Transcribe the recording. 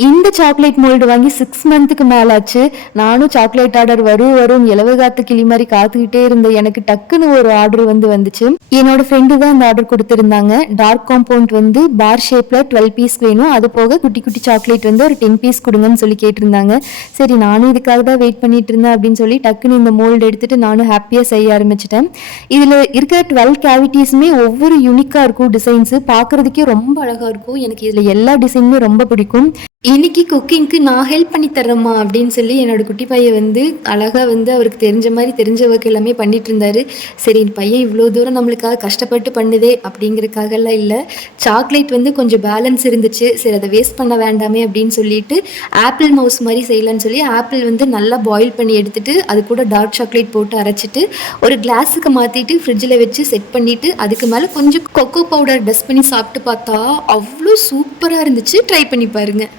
இந்த chocolate mould வாங்கி 6 மந்த்துக்கு மேலாச்சு. நானும் சாக்லேட் ஆர்டர் வரும் இலவு காத்து கிளி மாதிரி காத்துக்கிட்டே இருந்தேன். எனக்கு டக்குன்னு ஒரு ஆர்டர் வந்துச்சு. என்னோட ஃப்ரெண்டு தான் அந்த ஆர்டர் கொடுத்துருந்தாங்க. டார்க் காம்பவுண்ட் பார் ஷேப்ல 12 பீஸ் வேணும், அது போக குட்டி குட்டி சாக்லேட் ஒரு 10 பீஸ் கொடுங்கன்னு சொல்லி கேட்டிருந்தாங்க. சரி, நானும் இதுக்காக தான் வெயிட் பண்ணிட்டு இருந்தேன் அப்படின்னு சொல்லி டக்குன்னு இந்த மோல்டு எடுத்துட்டு நானும் ஹாப்பியா செய்ய ஆரம்பிச்சிட்டேன். இதுல இருக்கிற 12 கேவிட்டிஸுமே ஒவ்வொரு யூனிக்கா இருக்கும். டிசைன்ஸ் பார்க்கறதுக்கே ரொம்ப அழகா இருக்கும். எனக்கு இதுல எல்லா டிசைனுமே ரொம்ப பிடிக்கும். இன்னைக்கு குக்கிங்க்கு நான் ஹெல்ப் பண்ணி தர்றேம்மா அப்படின்னு சொல்லி என்னோட குட்டி பையன் அழகா அவருக்கு தெரிஞ்ச மாதிரி தெரிஞ்ச ஒர்க் எல்லாமே பண்ணிட்டு இருந்தாரு. சரி, பையன் இவ்வளோ தூரம் நம்மளுக்காக கஷ்டப்பட்டு பண்ணுதே அப்படிங்கிறதுக்காகலாம் இல்லை. சாக்லேட் கொஞ்சம் பேலன்ஸ் இருந்துச்சு. சரி, அதை வேஸ்ட் பண்ண வேண்டாமே அப்படின்னு சொல்லிட்டு ஆப்பிள் மவுஸ் மாதிரி செய்யலான்னு சொல்லி ஆப்பிள் நல்லா பாயில் பண்ணி எடுத்துட்டு அது கூட டார்க் சாக்லேட் போட்டு அரைச்சிட்டு ஒரு கிளாஸுக்கு மாற்றிட்டு ஃப்ரிட்ஜில் வச்சு செட் பண்ணிவிட்டு அதுக்கு மேலே கொஞ்சம் கொக்கோ பவுடர் டஸ்ட் பண்ணி சாப்பிட்டு பார்த்தா அவ்வளோ சூப்பராக இருந்துச்சு. ட்ரை பண்ணி பாருங்கள்.